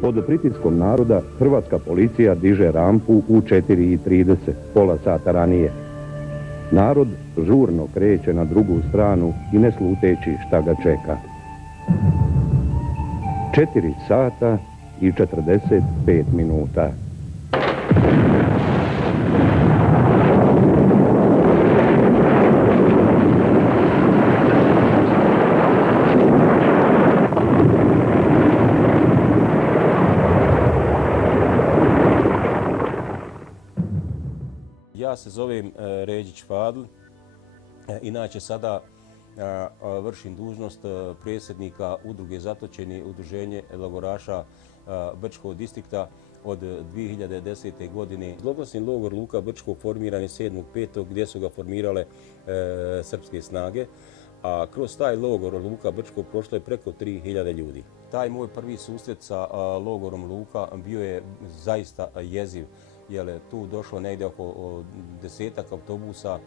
Pod pritiskom naroda hrvatska policija diže rampu u 4:30, pola sata ranije. Narod žurno kreće na drugu stranu i ne sluteći šta ga čeka. 4 sata i 45 minuta. Ja se zovem Ređić Fadl, inače sada vršim dužnost predsjednika udruge Zatočeni, udruženje logoraša Brčkog distrikta od 2010. godine. Zloglasni logor Luka Brčko formiran je 7.5. gdje su ga formirale srpske snage, a kroz taj logor Luka Brčko prošlo je preko 3000 ljudi. Taj moj prvi susret sa logorom Luka bio je zaista jeziv, jer je tu došlo negdje oko 10-ak autobusa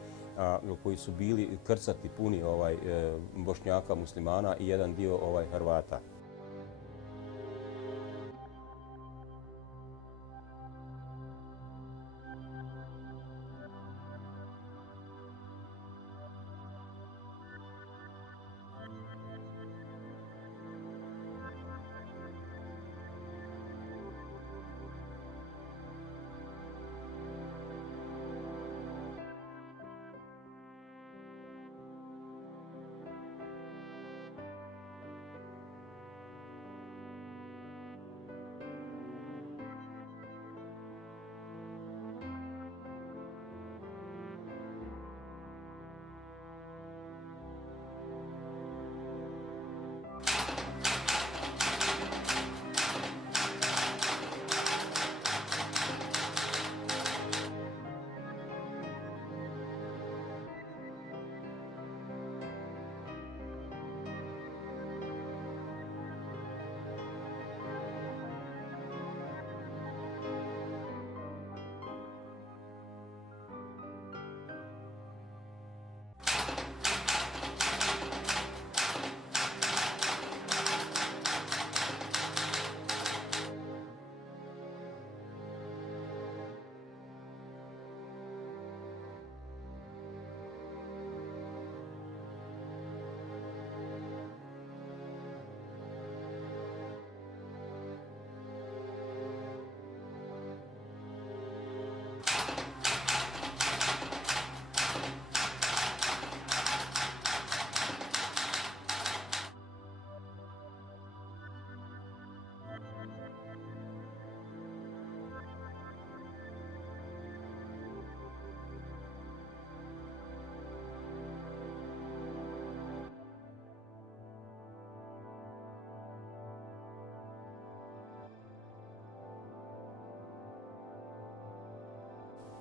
koji su bili krcati puni Bošnjaka, muslimana i jedan dio Hrvata.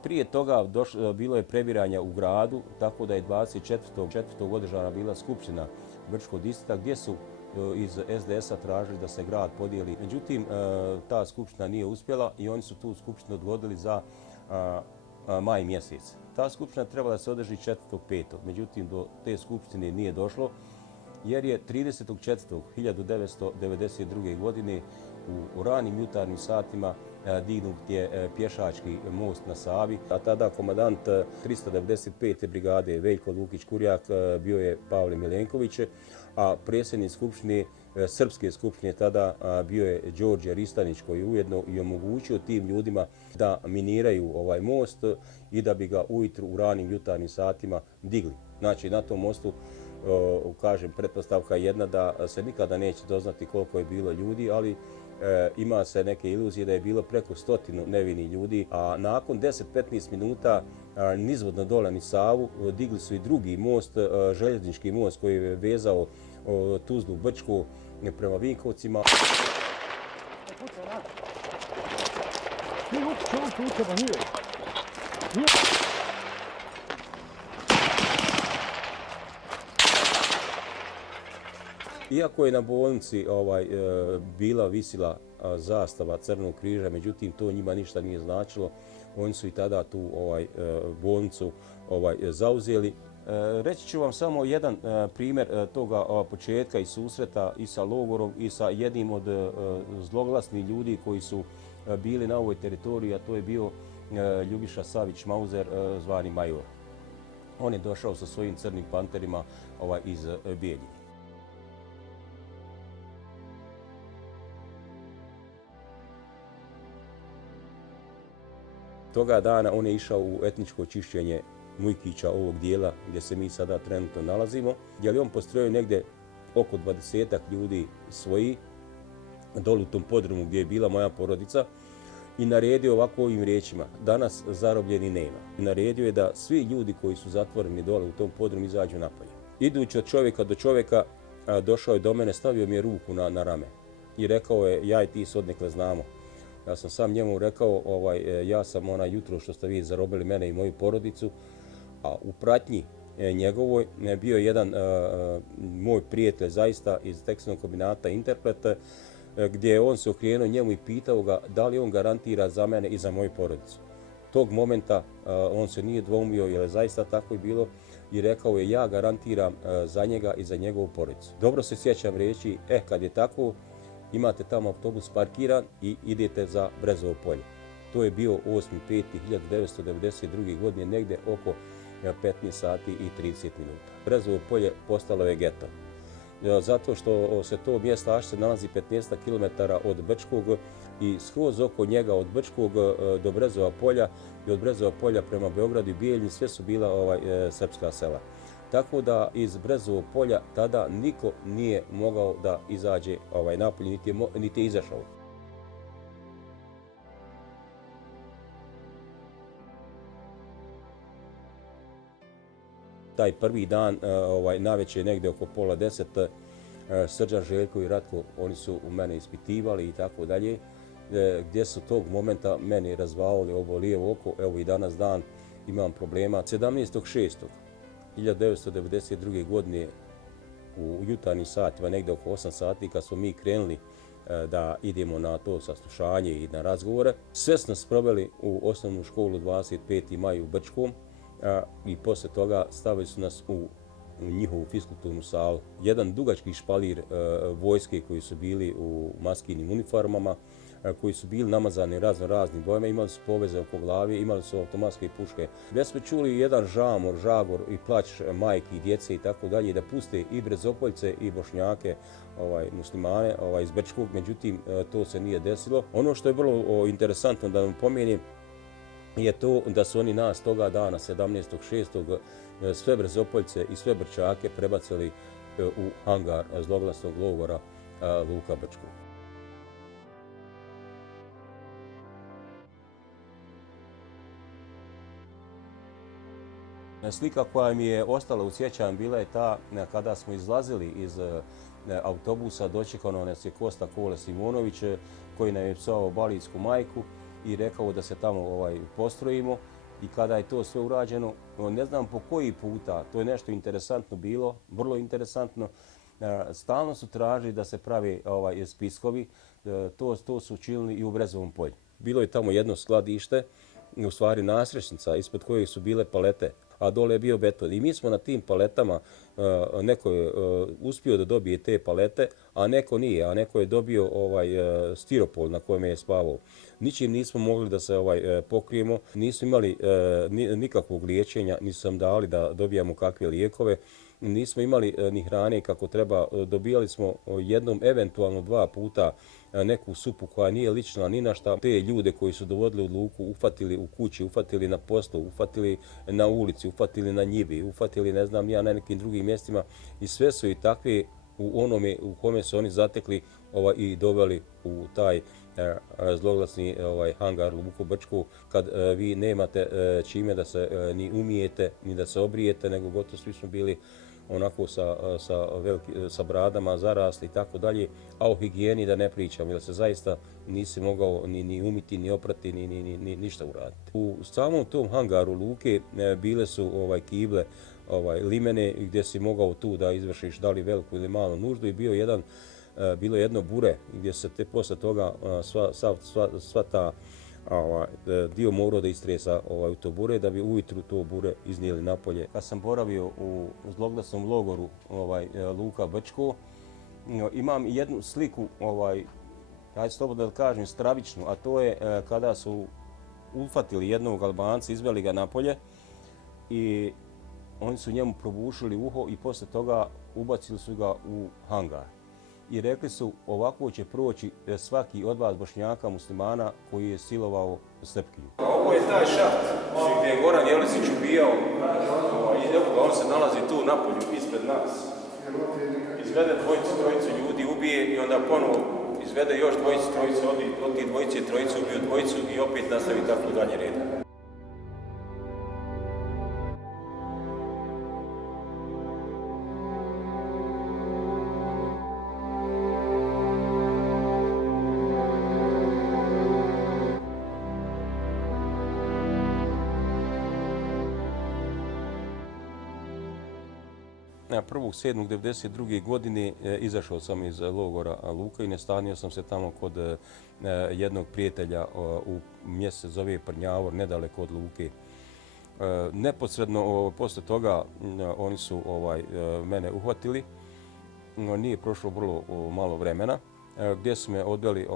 Prije toga bilo je previranja u gradu, tako da je 24. održana bila skupština Brčkog distrikta gdje su iz SDS-a tražili da se grad podijeli. Međutim, ta skupština nije uspjela i oni su tu skupštinu odgodili za maj mjesec. Ta skupština trebala da se održi 4.5. Međutim, do te skupštine nije došlo jer je 30.4.1992. godine u ranim jutarnjim satima dignut je pješački most na Savi, a tada komandant 395. brigade Veljko Lukić-Kurjak bio je Pavle Milenković, a predsjednik skupštine, srpske skupštine tada bio je Đorđe Ristanić, koji je ujedno i omogućio tim ljudima da miniraju ovaj most i da bi ga ujutru u ranim jutarnjim satima digli. Znači, na tom mostu, kažem, pretpostavka jedna da se nikada neće doznati koliko je bilo ljudi, ali ima se neke iluzije da je bilo preko 100 nevinih ljudi, a nakon 10-15 minuta nizvodno dole niz Savu digli su i drugi most, željeznički most koji je vezao Tuzlu Brčku prema Vinkovcima. Iako je na bolnici bila visila zastava Crvenog križa, međutim to njima ništa nije značilo. Oni su i tada tu bolnicu zauzeli. Reći ću vam samo jedan primjer toga početka i susreta i sa logorom i sa jednim od zloglasnih ljudi koji su bili na ovoj teritoriji, a to je bio Ljubiša Savić Mauzer, zvani Major. On je došao sa svojim crnim panterima iz Bijeljine. Toga dana on je išao u etničko čišćenje Mujkića, ovog dijela gdje se mi sada trenutno nalazimo, gdje je on postrojio negdje oko 20 ljudi svoji, dolu u tom podrumu gdje je bila moja porodica, i naredio ovako ovim riječima: danas zarobljeni nema. I naredio je da svi ljudi koji su zatvoreni dole u tom podrumu izađu napolje. Idući od čovjeka do čovjeka, došao je do mene, stavio mi je ruku na rame i rekao je: ja i ti se odnekle znamo. Ja sam sam njemu rekao: ja sam onaj jutro što ste vi zarobili mene i moju porodicu, a u pratnji njegovoj bio jedan moj prijatelj zaista iz tekstilnog kombinata Interpret, gdje on se okrenuo njemu i pitao ga da li on garantira za mene i za moju porodicu. Tog momenta on se nije dvoumio, jer je zaista tako i bilo, i rekao je: ja garantiram za njega i za njegovu porodicu. Dobro se sjećam reći: kad je tako, imate tamo autobus parkiran i idete za Brezovo polje. To je bio 8.5.1992. godine, negdje oko 15 sati i 30 minuta. Brezovo polje postalo je geto. Zato što se to mjesto se nalazi 15 km od Brčkog i skroz oko njega od Brčkog do Brezova polja i od Brezova polja prema Beogradu i Bijeljini sve su bila srpska sela. Tako da iz Brezovog polja tada niko nije mogao da izađe napolje, niti je izašao. Taj prvi dan, navečer negdje oko pola 10, Srđan, Željko i Ratko, oni su u mene ispitivali i tako dalje, gdje su tog momenta meni razvalili ovo lijevo oko. Evo i danas dan imam problema. 17.6.1992. godine u jutarnjim satima, negdje oko 8 sati, kad smo mi krenuli da idemo na to saslušanje i na razgovore, sve smo nas proveli u osnovnu školu 25. maj u Brčkom, i poslije toga stavili su nas u njihovu fiskulturnu salu. Jedan dugački špalir vojske koji su bili u maskinim uniformama, koji su bili namazani raznim bojama, imali su poveze oko glavi, imali su automatske puške. Gdje smo čuli jedan žagor i plać majki i djece i tako dalje, da puste i Brezopoljce i Bošnjake, muslimane iz Brčkog, međutim to se nije desilo. Ono što je vrlo interesantno da vam pomenem je to da su oni nas toga dana, 17.6. sve Brezopoljce i sve Brčake prebacili u hangar zloglasnog logora Luka Brčkog. Slika koja mi je ostala u sjećanju bila je ta kada smo izlazili iz autobusa, dočekano nas je Kosta Kole Simonović, koji nam je psovao balijsku majku i rekao da se tamo postrojimo. I kada je to sve urađeno, ne znam po koji puta, to je nešto interesantno bilo, vrlo interesantno, stalno su tražili da se pravi spiskovi, to su učinili i u Brezovom polju. Bilo je tamo jedno skladište, u stvari nasrešnica, ispod kojih su bile palete, a dole je bio beton. I mi smo na tim paletama, neko je uspio da dobije te palete, a neko nije, a neko je dobio stiropol na kojem je spavao. Ničim nismo mogli da se pokrijemo, nismo imali nikakvog liječenja, nisu nam dali da dobijamo kakve lijekove, nismo imali ni hrane kako treba, dobijali smo jednom, eventualno 2 puta neku supu koja nije lična ni na šta. Te ljude koji su dovodili u luku, ufatili u kući, ufatili na poslu, ufatili na ulici, ufatili na njivi, ufatili ne znam ja na nekim drugim mjestima, i sve su i takve u onome u kome su oni zatekli i doveli u taj zloglasni hangar u Luku Brčku, kad vi nemate čime da se ni umijete, ni da se obrijete, nego gotovo svi smo bili onako sa bradama, zarasli i tako dalje, a o higijeni da ne pričam, jer se zaista nisi mogao ni umiti, ni oprati, ni ništa uraditi. U samom tom hangaru luke bile su kible, limene, gdje si mogao tu da izvršiš da li veliku ili malu nuždu, i bilo jedno bure gdje se posle toga sva ta dio morao da istresa u to bure, da bi ujutru to bure iznijeli napolje. Kad sam boravio u zloglasnom logoru Luka Brčko, imam jednu sliku, ajde slobodno da kažem, stravičnu, a to je kada su uhvatili jednog Albanca, izveli ga napolje i oni su njemu probušili uho i posle toga ubacili su ga u hangar. I rekli su, ovako će proći svaki od vas Bošnjaka muslimana koji je silovao Srpkinju. Ovo je taj šaht gdje je Goran Jelisić ubijao i on se nalazi tu napolju ispred nas. Izvede trojicu ljudi, ubije i onda ponovo izvede još trojicu, od tih dvojice trojicu ubiju dvojicu i opet nastavi tako dalje reda. Na 1.7.1992. godine izašao sam iz logora Luka i nastanio sam se tamo kod jednog prijatelja u mjestu se zove Prnjavor, nedaleko od Luke. Neposredno posle toga oni su mene uhvatili. Nije prošlo vrlo malo vremena gdje su me odveli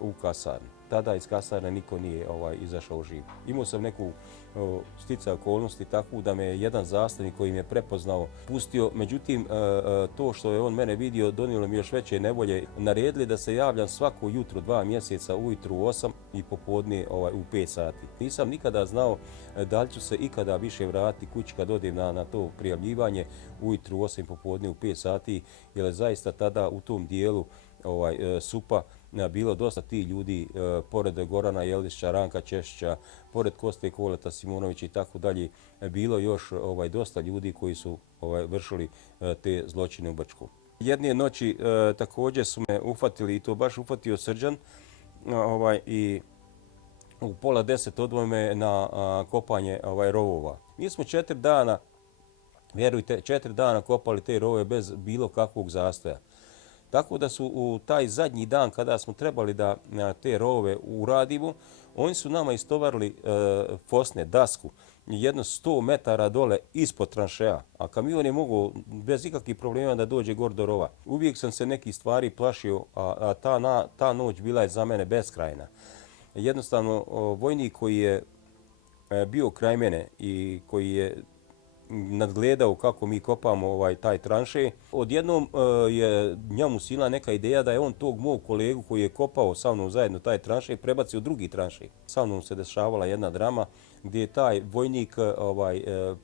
u kasarnu. Tada iz kasarne niko nije izašao živ. Imao sam neku sticaj okolnosti takvu da me jedan zastavnik koji me prepoznao pustio. Međutim, to što je on mene vidio donijelo mi još veće nevolje. Naredili da se javljam svako jutro 2 mjeseca, ujutru u 8 i popodne u 5 sati. Nisam nikada znao da li ću se ikada više vratiti kući kad odem na to prijavljivanje ujutru u 8 i popodne u 5 sati, jer je zaista tada u tom dijelu SUP-a bilo dosta ti ljudi, pored Gorana Jelića, Ranka Češića, pored Koste Koleta Simonovića i tako dalje, bilo još dosta ljudi koji su vršili te zločine u Brčku. Jedne noći također su me uhvatili i to baš uhvatio Srđan i u 9:30 odveo me na kopanje rovova. Mi smo 4 dana, vjerujte, 4 dana kopali te rovove bez bilo kakvog zastoja. Tako da su u taj zadnji dan kada smo trebali da te rovove uradimo, oni su nama istovarili fosne, dasku, jedno 100 metara dole ispod tranšeja, a kamion je mogao bez ikakvih problema da dođe gor do rova. Uvijek sam se nekih stvari plašio, a ta noć bila je za mene beskrajna. Jednostavno, vojnik koji je bio kraj mene i koji je nadgledao kako mi kopamo taj tranše. Odjednom je njemu sila neka ideja da je on tog mog kolegu koji je kopao sa mnom zajedno taj tranše prebacio u drugi tranše. Sa mnom se dešavala jedna drama gdje je taj vojnik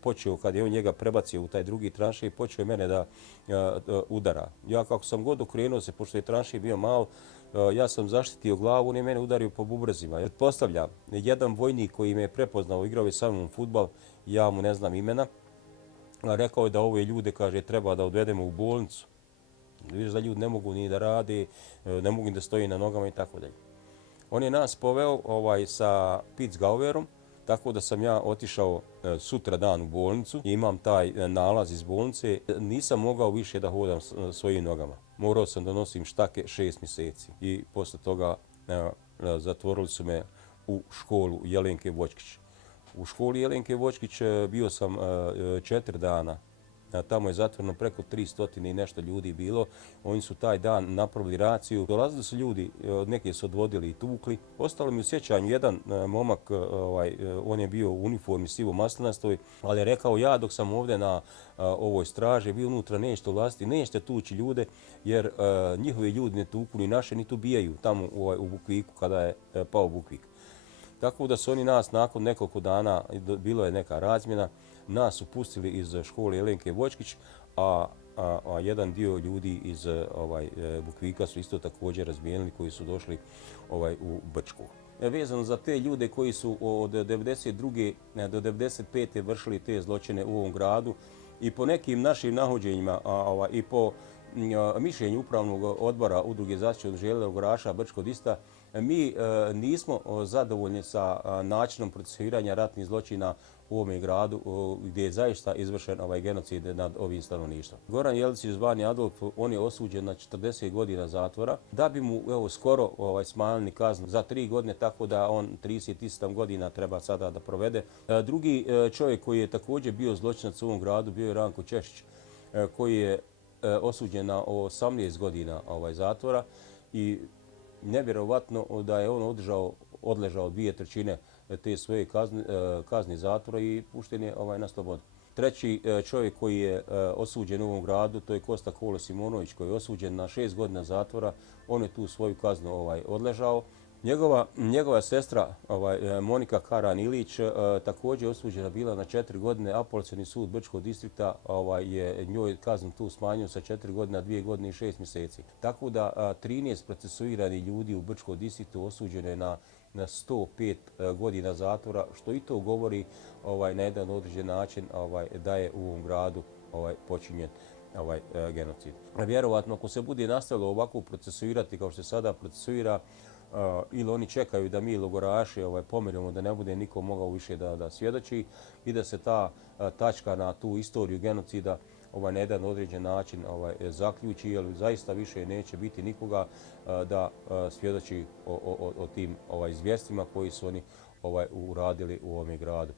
počeo, kad je on njega prebacio u taj drugi tranše, počeo je mene da udara. Ja kako sam god okrenuo se, pošto je tranše bio malo, ja sam zaštitio glavu, on je mene udario po bubrezima. Pretpostavljam, jedan vojnik koji me je prepoznao, igrao je sa mnom fudbal, ja mu ne znam imena, rekao je da ove ljude, kaže, treba da odvedemo u bolnicu. Vidiš da ljudi ne mogu ni da rade, ne mogu ni da stoji na nogama i tako dalje. On je nas poveo sa Pitzgauerom, tako da sam ja otišao sutra dan u bolnicu i imam taj nalaz iz bolnice. Nisam mogao više da hodam svojim nogama. Morao sam da nosim štake 6 mjeseci i posle toga zatvorili su me u školu Jelenke Vočkić. U školi Jelenke Vočkić bio sam 4 dana. Tamo je zatvoreno preko 300 i nešto ljudi bilo. Oni su taj dan napravili raciju. Dolazili su ljudi, neke su odvodili i tukli. Ostalo mi u sjećanju jedan momak, on je bio u uniformi sivo-maslinastoj, ali je rekao, ja dok sam ovdje na ovoj straži, vi unutra nećete ulaziti, nećete tući ljude, jer njihovi ljudi ne tuku ni naše, ni tu bijaju tamo u Bukviku kada je pao Bukvik. Tako da su oni nas nakon nekoliko dana, bilo je neka razmjena, nas su pustili iz škole Jelenke Vočkić, a jedan dio ljudi iz Bukvika su isto također razmijenili koji su došli u Brčku. Vezano za te ljude koji su od 1992. do 1995. vršili te zločine u ovom gradu i po nekim našim nahođenjima i po mišljenje Upravnog odbora Udruge zaštite od željela logoraša Brčkog Dista, mi nismo zadovoljni sa načinom procesuiranja ratnih zločina u ovome gradu gdje je zaista izvršen genocid nad ovim stanovništvom. Goran Jeličić zvani Adolf, on je osuđen na 40 godina zatvora, da bi mu skoro smanjili kaznu za 3 godine, tako da on 37 godina treba sada da provede. Drugi čovjek koji je također bio zločinac u ovom gradu bio je Ranko Češić, koji je osuđen na 18 godina zatvora i nevjerovatno da je on odležao 2/3 te svoje kazne zatvora i pušten je na slobodu. Treći čovjek koji je osuđen u ovom gradu, to je Kosta Kolo Simonović, koji je osuđen na 6 godina zatvora. On je tu svoju kaznu odležao. Njegova sestra Monika Karan-Ilić također je osuđena bila na 4 godine. Apelacioni sud Brčkog distrikta je njoj kaznu tu smanjio sa 4 godine na 2 godine i 6 mjeseci. Tako da 13 procesuiranih ljudi u Brčkom distriktu osuđeno je na 105 godina zatvora, što i to govori na jedan određen način da je u ovom gradu počinjen genocid. Vjerovatno, ako se bude nastavilo ovako procesuirati kao što se sada procesuira, ili oni čekaju da mi logoraši pomirimo, da ne bude niko mogao više da svjedoči i da se ta tačka na tu istoriju genocida na jedan određen način zaključi, jer zaista više neće biti nikoga da svjedoči o tim izvijestima koji su oni uradili u ovome gradu.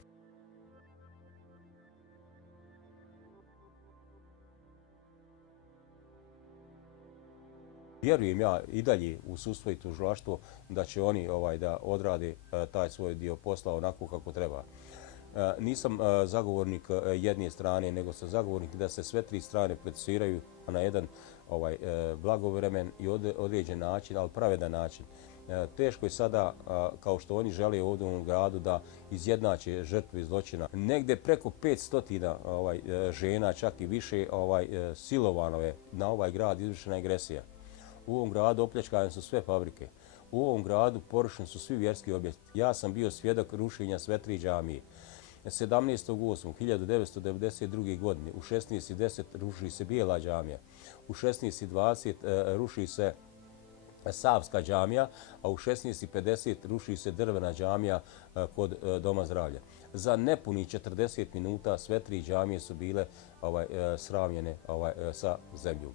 Vjerujem ja i dalje u sudstvo i tužilaštvo da će oni da odrade taj svoj dio posla onako kako treba. Nisam zagovornik jedne strane, nego sam zagovornik da se sve 3 strane procesuiraju na jedan blagovremen i određen način, ali pravedan način. Teško je sada, kao što oni žele ovdje u ovom gradu, da izjednače žrtve zločina. Negde preko 500 žena, čak i više, silovano je na ovaj grad izvršena agresija. U ovom gradu opljačkane su sve fabrike. U ovom gradu porušeni su svi vjerski objekti. Ja sam bio svjedok rušenja sve 3 džamije. 17.8.1992. godine u 16.10 ruši se Bijela džamija. U 16.20 ruši se Savska džamija, a u 16.50 ruši se Drvena džamija kod Doma zdravlja. Za nepunih 40 minuta sve 3 džamije su bile sravnjene sa zemljom.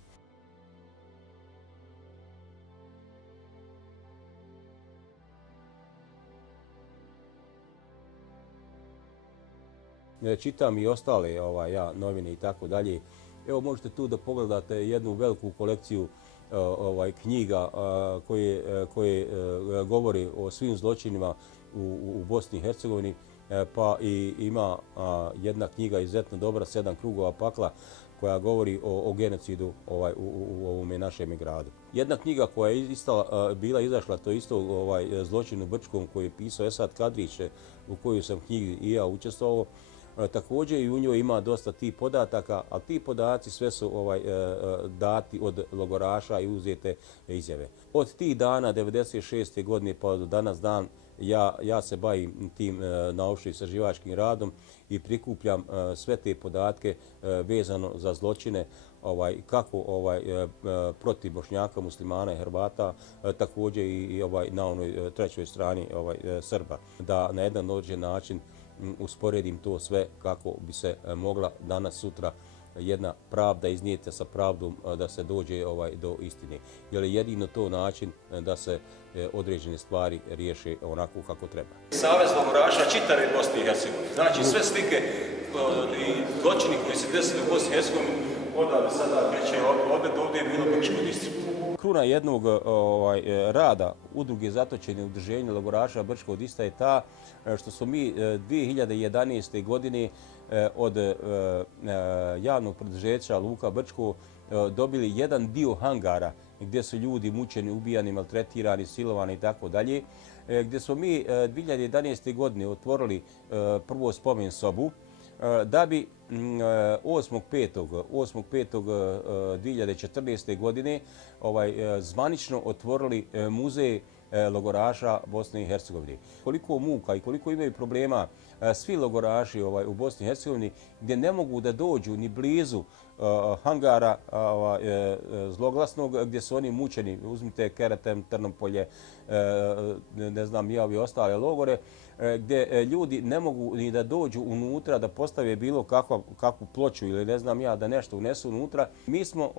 Čitam i ostale novine i tako dalje. Evo, možete tu da pogledate jednu veliku kolekciju knjiga koje govori o svim zločinima u Bosni i Hercegovini, pa i ima jedna knjiga izuzetno dobra, 7 krugova pakla, koja govori o genocidu u ovome našem gradu. Jedna knjiga koja je bila izašla, to je isto zločin u Brčkom, koji je pisao Esad Kadrić, u kojoj sam knjigi i ja učestvovao. Također i u njoj ima dosta tih podataka, ali ti podaci sve su dati od logoraša i uzete izjave. Od tih dana 96. godine pa do danas dan ja se bavim tim naučno-istraživačkim radom i prikupljam sve te podatke vezano za zločine kako protiv Bošnjaka, Muslimana i Hrvata, također i na onoj trećoj strani Srba. Da na jedan određen način usporedim to sve kako bi se mogla danas, sutra jedna pravda iznijeti sa pravdom da se dođe do istine. Jer je jedino to način da se određene stvari riješe onako kako treba. Savez logoraša čitave Bosne i Hercegovine. Znači sve slike i zločini koji se desili u Bosni i Hercegovini, odavde sada kreće ovdje je bilo Brčko distrikt. Kruna jednog rada Udruge zatočenih udruženja logoraša Brčkog Dista je ta što smo mi 2011. godine od javnog preduzeća Luka Brčko dobili jedan dio hangara gdje su ljudi mučeni, ubijani, maltretirani, silovani i tako dalje, gdje smo mi 2011. godine otvorili prvo spomen sobu, da bi 8.5.2014. godine zvanično otvorili muzej logoraša Bosne i Hercegovine. Koliko muka i koliko imaju problema svi logoraši u Bosni i Hercegovini, gdje ne mogu da dođu ni blizu hangara zloglasnog gdje su oni mučeni. Uzmite Keretem, Trnopolje, ne znam ja i ostale logore, gdje ljudi ne mogu ni da dođu unutra, da postave bilo kakvu ploču ili ne znam ja, da nešto unesu unutra. Mi smo,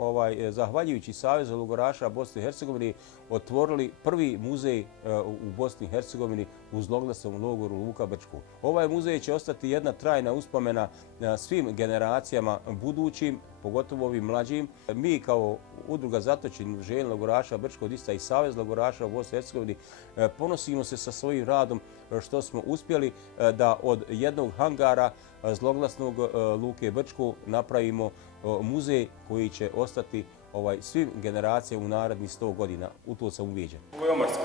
zahvaljujući Savezu logoraša Bosne i Hercegovine, otvorili prvi muzej u Bosni i Hercegovini u zloglasnom logoru Luka Brčko. Ovaj muzej će ostati jedna trajna uspomena svim generacijama budućim, pogotovo ovim mlađim. Mi kao Udruga zatočenih udruženja logoraša Brčko Dista i Savez logoraša u Bosni i Hercegovini ponosimo se sa svojim radom što smo uspjeli da od jednog hangara zloglasnog Luke Brčko napravimo muzej koji će ostati svim generacijama u narednih 100 godina. U to sam uviđen. Ovo je Omarska.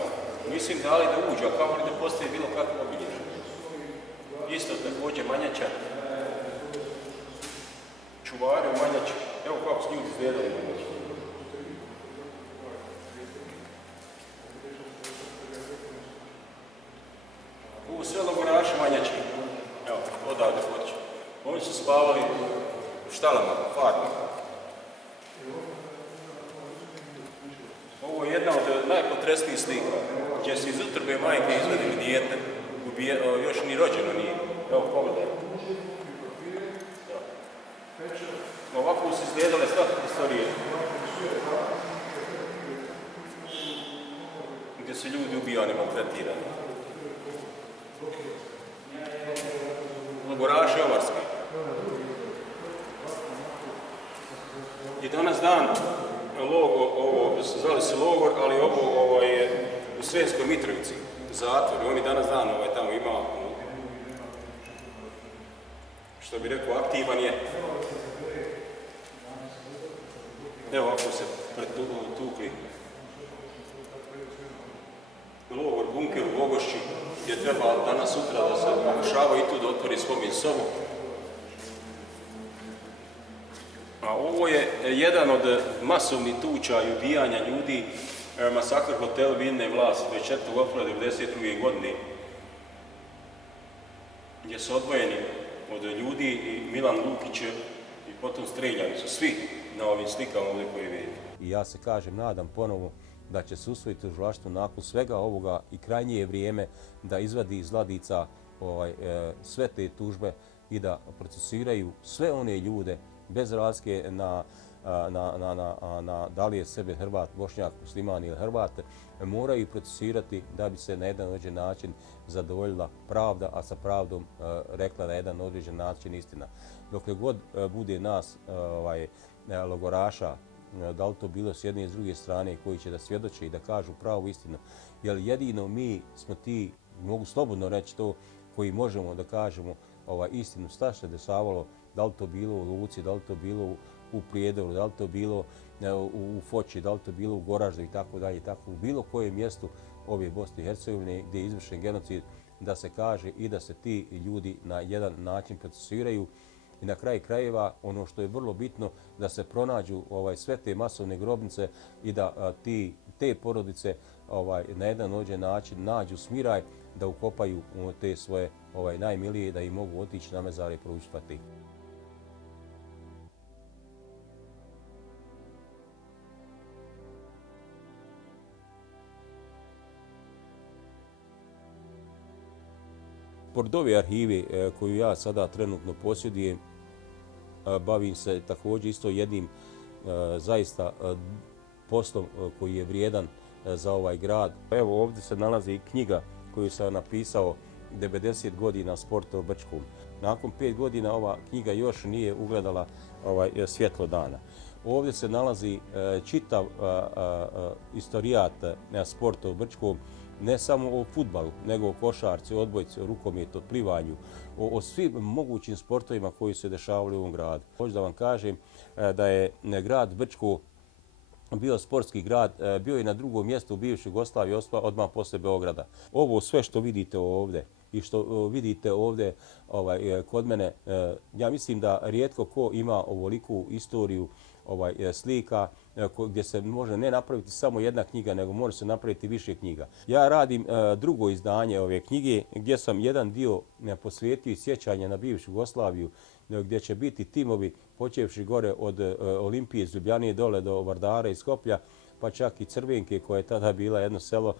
Nisu im dali da uđu, a kao li da postoji bilo kakvo obilježje. Isto također Manjača. Čuvari u Manjači. Evo kako su ljudi izgledali u Manjači. Ovo sve logoraši Manjači. Evo, odavde hoće. Oni su spavali u štalama, u farmama. Ovo je jedna od najpotresnijih slika, gdje se iz utrbe majke izvadili dijete, još ni rođeno nije. Evo, pogledaj. Ovako su izgledale svake historije, gdje su ljudi ubijani, maltretirani. Logoraši Omarski. I danas dan ovo zvali se logor, ali ovo je u Sremskoj Mitrovici, zatvor. Oni danas dan tamo ima, što bi rekao, aktivan je. Evo ovako se pretukli. Logor, bunker u Ogošći, gdje treba danas sutra da se pokušava i tu da otvori spomen sobu. A ovo je jedan od masovnih tuča i ubijanja ljudi, masakr hotel Vinne vlasti 24. oktobra 1992. godine, gdje su odvojeni od ljudi i Milan Lukić i potom streljani su svi na ovim slikama ovdje koje vidite. I ja se nadam ponovo da će se usvojiti tužilaštvo nakon svega ovoga i krajnje je vrijeme da izvadi iz ladica sve te tužbe i da procesuiraju sve one ljude bez razlike na da li je sebe Hrvat, Bošnjak, Musliman ili Hrvat, moraju procesirati da bi se na jedan određen način zadovoljila pravda, a sa pravdom rekla na jedan određen način istina. Dokle god bude nas logoraša, da li to bilo s jedne i s druge strane, koji će da svjedoče i da kažu pravu istinu, jer jedino mi smo ti, mogu slobodno reći to, koji možemo da kažemo istinu šta se dešavalo, da li to bilo u Luci, da li to bilo u Prijedoru, da li to bilo u Foči, da li to bilo u Goraždu i tako dalje, tako u bilo kojem mjestu ove Bosne i Hercegovine gdje je izvršen genocid, da se kaže i da se ti ljudi na jedan način procesuiraju. I na kraju krajeva, ono što je vrlo bitno, da se pronađu sve te masovne grobnice i da te porodice na jedan određen način nađu smiraj da ukopaju te svoje najmilije, da im mogu otići na mezare i proučiti. Pored ove arhive koju ja sada trenutno posjedujem, bavim se također isto jednim zaista poslom koji je vrijedan za ovaj grad. Evo ovdje se nalazi knjiga koju sam napisao 90 godina sporta u Brčkom. Nakon 5 godina ova knjiga još nije ugledala svjetlo dana. Ovdje se nalazi čitav istorijat sporta u Brčkom, ne samo o fudbalu, nego o košarci, odbojci, o rukometu, o plivanju, o svim mogućim sportovima koji se dešavali u ovom gradu. Hoću da vam kažem da je grad Brčko bio sportski grad, bio je na drugom mjestu u bivšoj Jugoslaviji, odmah posle Beograda. Ovo sve što vidite ovdje i što vidite ovdje kod mene, ja mislim da rijetko ko ima ovoliku istoriju slika gdje se može ne napraviti samo jedna knjiga, nego može se napraviti više knjiga. Ja radim drugo izdanje ove knjige gdje sam jedan dio posvetio sjećanja na bivšu Jugoslaviju, gdje će biti timovi počevši gore od Olimpije iz Ljubljane dole do Vardara i Skoplja, pa čak i Crvenke koja je tada bila jedno selo,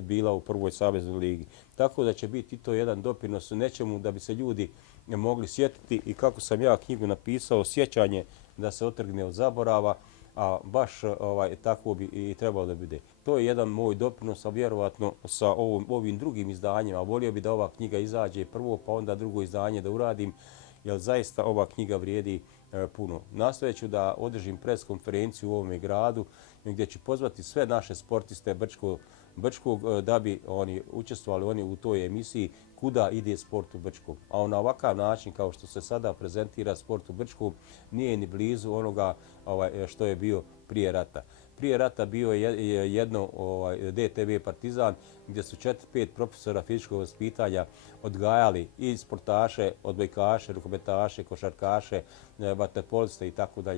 bila u prvoj saveznoj ligi. Tako da će biti to jedan doprinos nečemu da bi se ljudi mogli sjetiti i kako sam ja knjigu napisao, sjećanje da se otrgne od zaborava, a baš tako bi i trebalo da bude. To je jedan moj doprinos, a vjerovatno sa ovim drugim izdanjima. Volio bi da ova knjiga izađe prvo, pa onda drugo izdanje da uradim, jer zaista ova knjiga vrijedi puno. Nastojat ću da održim pres konferenciju u ovome gradu gdje ću pozvati sve naše sportiste Brčkog da bi oni učestvovali u toj emisiji Kuda ide sport u Brčkom. A na ovakav način kao što se sada prezentira sport u Brčkom nije ni blizu onoga što je bio prije rata. Prije rata bio je jedno DTV Partizan gdje su 4-5 profesora fizičkog vaspitanja odgajali i sportaše, odbojkaše, rukometaše, košarkaše, vaterpoliste itd.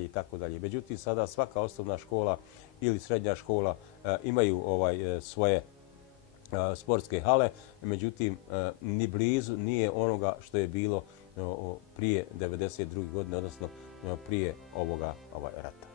Međutim, sada svaka osnovna škola ili srednja škola imaju svoje sportske hale, međutim, ni blizu nije onoga što je bilo prije 1992. godine, odnosno prije ovoga rata.